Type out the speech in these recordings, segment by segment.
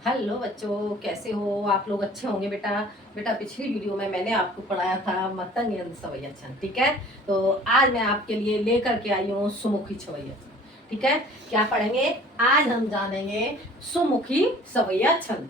Hello बच्चों, कैसे हो आप लोग? अच्छे होंगे बेटा। बेटा पिछली वीडियो में मैंने आपको पढ़ाया था मतंग यंत्र सवैया, ठीक है। तो आज मैं आपके लिए लेकर के आई हूँ सुमुखी सवैया, ठीक है। क्या पढ़ेंगे? आज हम जानेंगे सुमुखी सवैया छंद।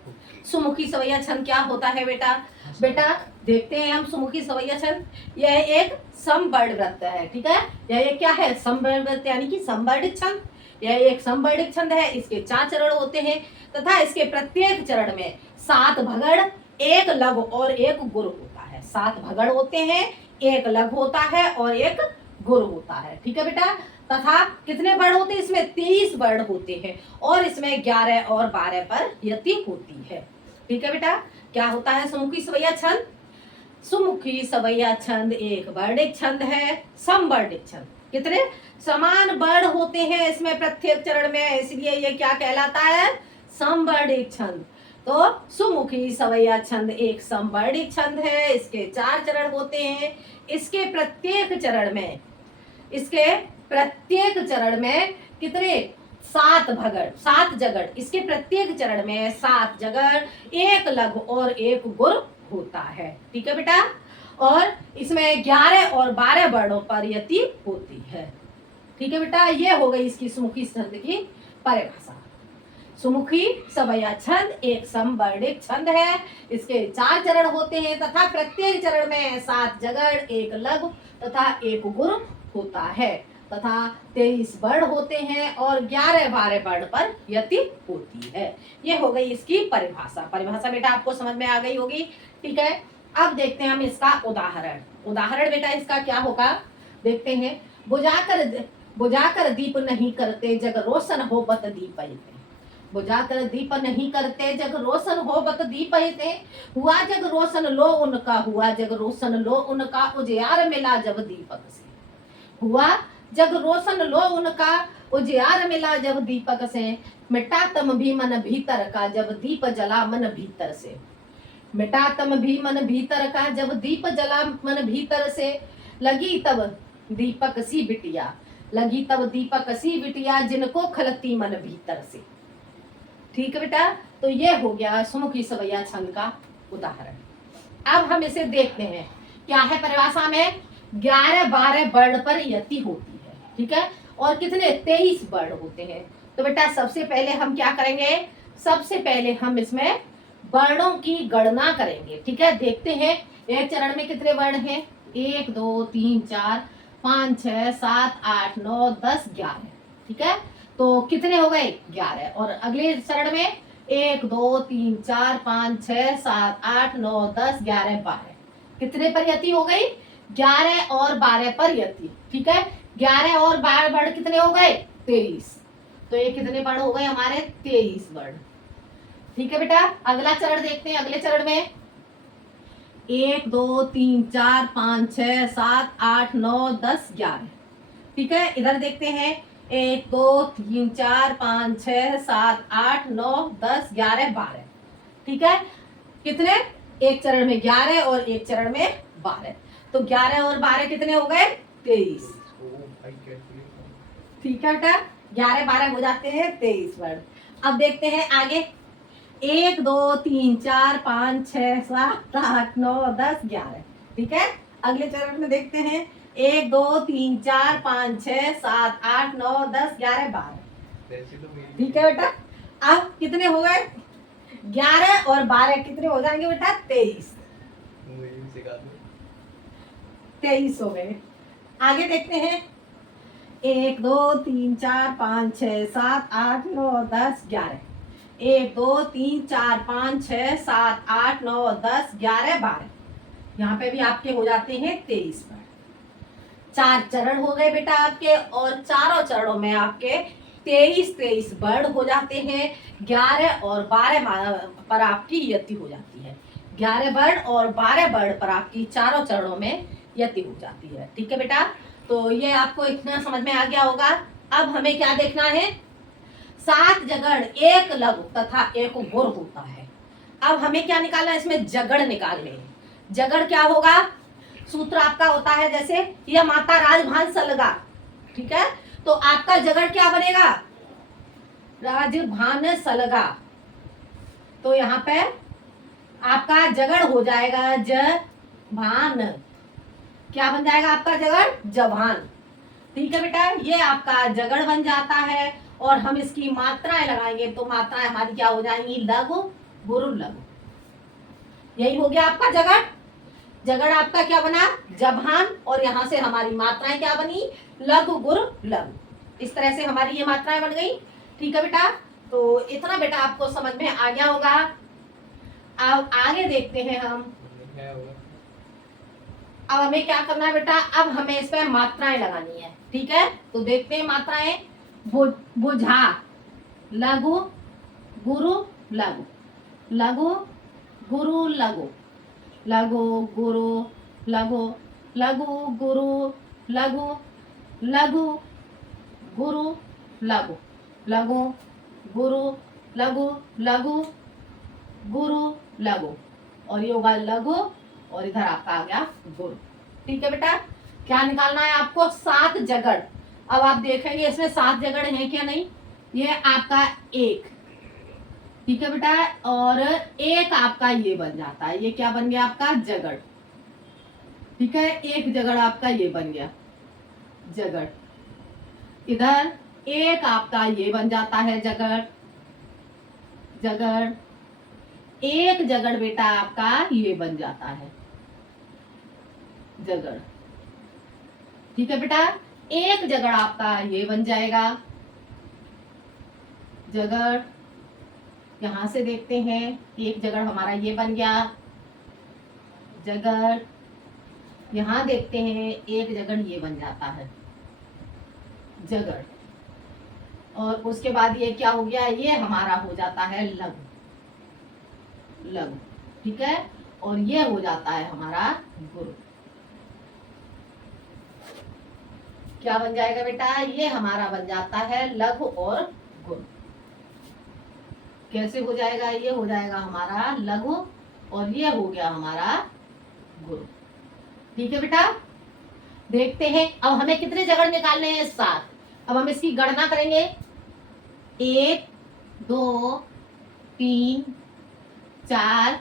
सुमुखी सवैया छंद क्या होता है बेटा? बेटा देखते हैं हम सुमुखी सवैया छंद। यह एक समवर्ड वृत्त है, ठीक है। यह एक क्या है? समवर्ड वृत्त यानी कि समवर्डित छंद। यह एक समवर्डित छंद है। इसके 4 चरण होते हैं तथा इसके प्रत्येक चरण में 7 भगड़, एक लघु और एक गुर होता है। 7 भगड़ होते हैं, एक लघु होता है और एक गुर होता है, ठीक है बेटा। तथा कितने वर्ण होते हैं इसमें? 23 वर्ण होते हैं और इसमें 11 और 12 पर यति होती है, ठीक है बेटा। क्या होता है सुमुखी सवैया छंद? सुमुखी सवैया छंद एक वर्णिक छंद है, समवर्णिक छंद। कितने समान वर्ण होते हैं इसमें प्रत्येक चरण में, इसलिए ये क्या कहलाता है? समवर्णिक छंद। तो सुमुखी सवैया छंद एक समवर्णिक छंद है। इसके 4 चरण होते हैं। इसके प्रत्येक चरण में कितने? 7 भगड़, 7 जगड़। इसके प्रत्येक चरण में 7 जगड़, एक लघु और एक गुर होता है, ठीक है बेटा। और इसमें 11 और 12 वर्णों पर यति होती है, ठीक है बेटा। ये हो गई इसकी सुमुखी छंद की परिभाषा। सुमुखी सवैया छंद एक समवर्णिक छंद है। इसके 4 चरण होते हैं तथा प्रत्येक चरण में 7 जगड़, एक लघु तथा एक गुर होता है तथा 23 वर्ण होते हैं और 11-12 वर्ण पर यति होती है। ये हो गई इसकी परिभाषा। परिभाषा बेटा आपको समझ में आ गई होगी, ठीक है। अब देखते हैं हम इसका उदाहरण। उदाहरण बेटा इसका क्या होगा, देखते हैं। बुझाकर दीप नहीं करते, जग रोशन हो बत दीप। बुझाकर दीप नहीं करते, जग रोशन हो बत दीप। हुआ जग रोशन लो उनका, हुआ जग रोशन लो उनका, उजियार मिला जब दीपक से। हुआ जग रोशन लो उनका, उजियार मिला जब दीपक से। मिटा तम भी मन भीतर का, जब दीप जला मन भीतर से। मिटा तम भी मन भीतर का, जब दीप जला मन भीतर से। लगी तब दीपक सी बिटिया, लगी तब दीपक सी बिटिया, जिनको खलती मन भीतर से, ठीक है बेटा। तो ये हो गया सुमुखी सवैया छंद का उदाहरण। अब हम इसे देखते हैं। क्या है परिभाषा में? 11-12 वर्ण पर यति होती है, ठीक है। और कितने? 23 वर्ण होते हैं। तो बेटा सबसे पहले हम क्या करेंगे? सबसे पहले हम इसमें वर्णों की गणना करेंगे, ठीक है। देखते हैं एक चरण में कितने वर्ण हैं। 1 2 3 4 5 6 7 8 9 10 11, ठीक है। तो कितने हो गए? 11। और अगले चरण में 1 2 3 4 5 6 7 8 9 10 11 12, कितने पर यति हो गई? 11 और 12 पर यति, ठीक है। 11 और 12 वर्ण कितने हो गए? 23। तो ये कितने वर्ण हो गए हमारे? 23 वर्ण, ठीक है बेटा। अगला चरण देखते हैं। अगले चरण में 1 2 3 4 5 6 7 8 9 10 11, ठीक है। इधर देखते हैं 1 2 3 4 5 6 7 8 9 10 11 12, ठीक है। कितने? एक चरण में 11 और एक चरण में 12। तो 11 और 12 कितने हो गए? 23, ठीक है बेटा। 11-12 हो जाते हैं 23 वर्ण। अब देखते हैं आगे। 1 2 3 4 5 6 7 8 9 10 11, ठीक है। अगले चरण में देखते हैं 1 2 3 4 5 6 7 8 9 10 11 12, ठीक है बेटा। अब कितने हो गए? 11 और 12 कितने हो जाएंगे बेटा? 23। 23 हो गए। आगे देखते हैं 1 2 3 4 5 6 7 8 9 10 11, 1 2 3 4 5 6 7 8 9 10 11 12, यहाँ पे भी आपके हो जाते हैं 23 पर। 4 चरण हो गए बेटा आपके और चारों चरणों में आपके 23 वर्ण हो जाते हैं। 11 और 12 पर आपकी यति हो जाती है। 11 वर्ण और 12 वर्ण पर आपकी चारों चरणों में यति हो जाती है, ठीक है बेटा। तो ये आपको इतना समझ में आ गया होगा। अब हमें क्या देखना है? 7 जगड़, एक लघु तथा एक गुर होता है। अब हमें क्या निकालना है? इसमें जगड़ निकालने हैं। जगड़ क्या होगा? सूत्र आपका होता है जैसे यह माता राजभान सलगा, ठीक है। तो आपका जगड़ क्या बनेगा? राजभान सलगा, तो यहाँ पे आपका जगड़ हो जाएगा जभान। क्या बन जाएगा आपका जगड़? जभान। ठीक है बेटा, ये आपका जगड़ बन जाता है। और हम इसकी मात्राएं लगाएंगे तो मात्राएं हमारी क्या हो जाएंगी? लघु गुरु लघु। यही हो गया आपका जगड़। जगड़ आपका क्या बना? जभान। और यहां से हमारी मात्राएं क्या बनी? लघु गुरु लघु। इस तरह से हमारी ये मात्राएं बन गई। ठीक है बेटा, तो इतना बेटा आपको समझ में आ गया होगा। अब आगे देखते हैं हम। अब हमें क्या करना है बेटा? अब हमें इस पर मात्राएं लगानी है। ठीक है, तो देखते हैं मात्राएं। बुझा लघु गुरु लघु, लघु गुरु लघु, लघु गुरु लघु, लघु गुरु लघु, लघु गुरु लघु, लघु गुरु लघु, लघु गुरु लघु। और ये होगा लघु और इधर आपका आ गया गुरु। ठीक है बेटा, क्या निकालना है आपको? 7 जगड़। अब आप देखेंगे इसमें 7 जगड़ है क्या? नहीं, ये आपका एक। ठीक है बेटा, और एक आपका ये बन जाता है। ये क्या बन गया आपका? जगड़। ठीक है, एक जगड़ आपका ये बन गया जगड़। इधर एक आपका ये बन जाता है जगड़, जगड़। एक जगड़ बेटा आपका ये बन जाता है जगड़। ठीक है बेटा, एक जगड़ आपका ये बन जाएगा जगड़। यहां से देखते हैं, एक जगड़ हमारा ये बन गया जगड़। यहां देखते हैं, एक जगड़ ये बन जाता है जगड़। और उसके बाद ये क्या हो गया? ये हमारा हो जाता है लघु, लघु। ठीक है, और ये हो जाता है हमारा गुरु। क्या बन जाएगा बेटा? ये हमारा बन जाता है लघु और गुरु। कैसे हो जाएगा? ये हो जाएगा हमारा लघु और ये हो गया हमारा गुरु। ठीक है बेटा, देखते हैं अब हमें कितने जगड़ निकालने हैं? 7। अब हम इसकी गणना करेंगे। 1 2 3 4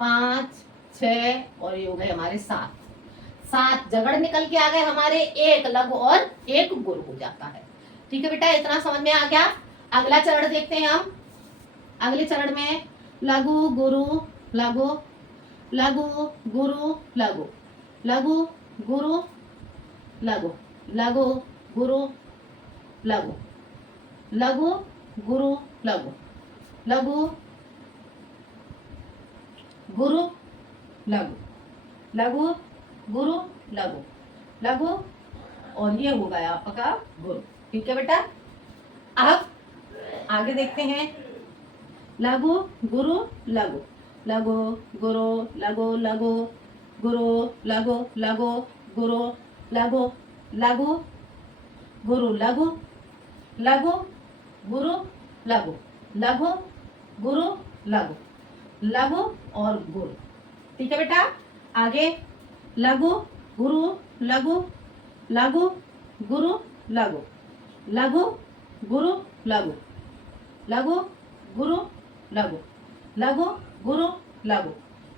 5 6 और ये हो गए हमारे 7। 7 जगड़ निकल के आ गए हमारे, एक लघु और एक गुरु हो जाता है। ठीक है बेटा, इतना समझ में आ गया। अगला चरण देखते हैं हम। अगले चरण में लघु गुरु लघु, लघु गुरु लघु, लघु गुरु लघु, लघु गुरु लघु, लघु गुरु लघु, लघु गुरु लघु, लघु गुरु लघु, लघु और ये हो गया आपका गुरु। ठीक है बेटा, अब आगे देखते हैं। लघु गुरु लघु, लघु गुरु लघु, लघु गुरु लघु, लघु गुरु लघु, लघु गुरु लघु, लघु गुरु लघु, लघु गुरु लघु, लघु और गुरु। ठीक है बेटा, आगे लघु गुरु लघु, लघु गुरु लघु, लघु गुरु लघु, लघु गुरु लघु, लघु गुरु लघु,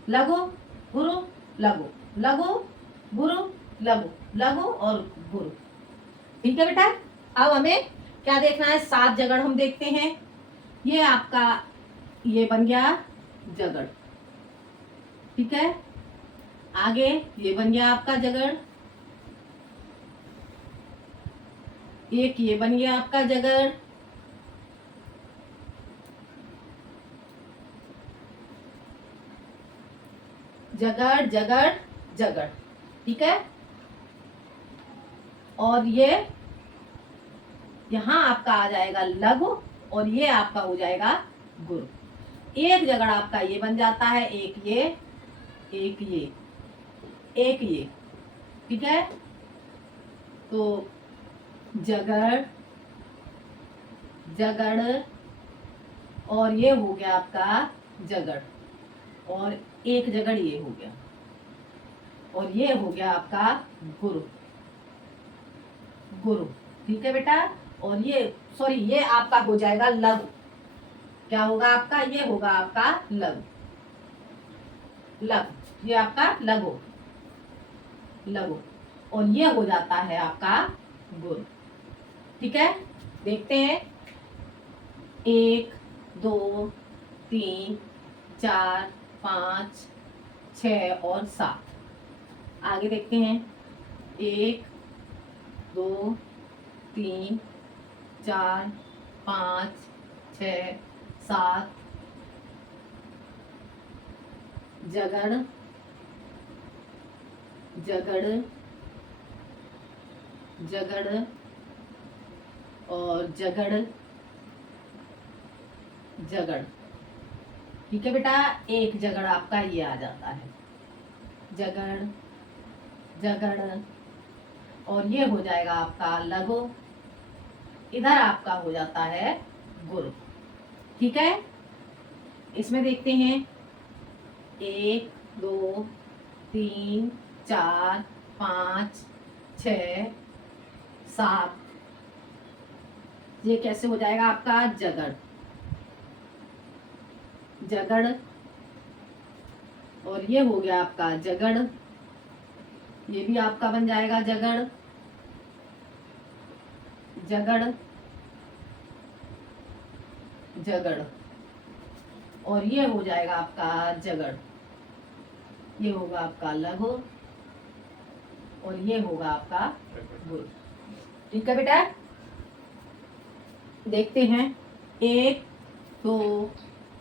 लघु गुरु लघु, लघु गुरु लघु, लघु और गुरु। ठीक है बेटा, अब हमें क्या देखना है? 7 जगड़ हम देखते हैं। ये आपका ये बन गया जगड़। ठीक है, आगे ये बन गया आपका जगड़, एक ये बन गया आपका जगड़, जगड़ जगड़ जगड़। ठीक है, और ये यहां आपका आ जाएगा लघु और ये आपका हो जाएगा गुरु। एक जगड़ आपका ये बन जाता है, एक ये, एक ये, एक ये। ठीक है, तो जगड़ जगड़ और ये हो गया आपका जगड़ और एक जगड़ ये हो गया और ये हो गया आपका गुरु, गुरु। ठीक है बेटा, और ये सॉरी ये आपका हो जाएगा लघु। क्या होगा आपका, ये होगा आपका लघु, लघु, ये आपका लघु, लघु, और ये हो जाता है आपका गुरु। ठीक है, देखते हैं 1 2 3 4 5 6 और 7। आगे देखते हैं 1 2 3 4 5 6 7। जगड़, जगड़, जगड़ और जगड़, जगड़। ठीक है बेटा, एक जगड़ आपका ये आ जाता है, जगड़, जगड़, और ये हो जाएगा आपका लघु, इधर आपका हो जाता है गुरु। ठीक है, इसमें देखते हैं 1 2 3 4 5 6 7। ये कैसे हो जाएगा आपका जगड़, जगड़, और ये हो गया आपका जगड़, ये भी आपका बन जाएगा जगड़, जगड़, जगड़, और ये हो जाएगा आपका जगड़, ये होगा आपका लघु, और ये होगा आपका गुरु। ठीक है बेटा, देखते हैं 1 2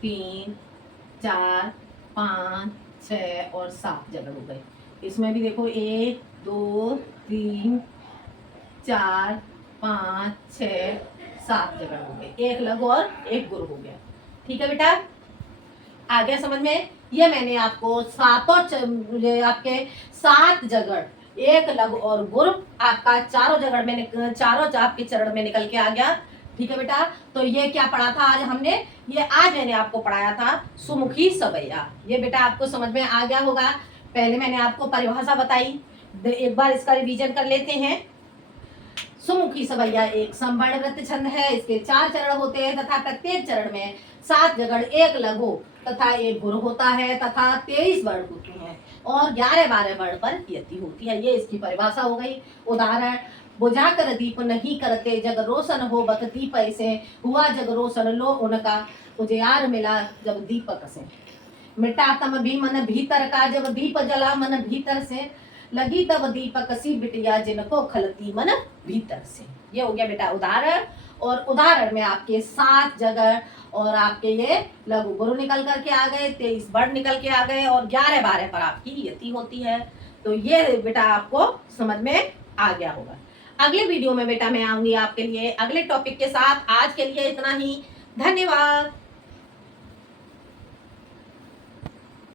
3 4 5 6 और 7 जगड़ हो गए। इसमें भी देखो 1 2 3 4 5 6 7 जगड़ हो गए, एक लघु और एक गुरु हो गया। ठीक है बेटा, आ गया समझ में। ये मैंने आपको आपके 7 जगड़, एक लघु और गुरु, आपका चारों जगड़ में चारों आपके चरण में निकल के आ गया। ठीक है बेटा, तो ये क्या पढ़ा था आज हमने, ये आज मैंने आपको पढ़ाया था सुमुखी सवैया। ये बेटा आपको समझ में आ गया होगा। पहले मैंने आपको परिभाषा बताई, एक बार इसका रिवीजन कर लेते हैं। सुमुखी सवैया एक समवर्ण वृत्त छंद है, इसके 4 चरण होते हैं तथा प्रत्येक चरण में 7 जगड़, एक लघु तथा एक गुरु होता है तथा 23 वर्ण होते हैं और 11-12 वर्ण पर यति होती है। ये इसकी परिभाषा हो गई। उदाहरण, बुझा कर दीप नहीं करते जग रोशन हो बत दीप ऐसे, हुआ जग रोशन लो उनका उजियार मिला जब दीपक से। मिटा तम भी मन भीतर का जब दीप जला मन भीतर से, लगी तब दीपक सी बिटिया जिनको खलती मन भीतर से। ये हो गया बेटा उदाहरण। और उदाहरण में आपके 7 जगड़ और आपके ये लघु गुरु निकल करके आ गए, 23 वर्ण निकल के आ गए और 11-12 पर आपकी यति होती है। तो ये बेटा आपको समझ में आ गया होगा। अगले वीडियो में बेटा मैं आऊंगी आपके लिए अगले टॉपिक के साथ। आज के लिए इतना ही, धन्यवाद।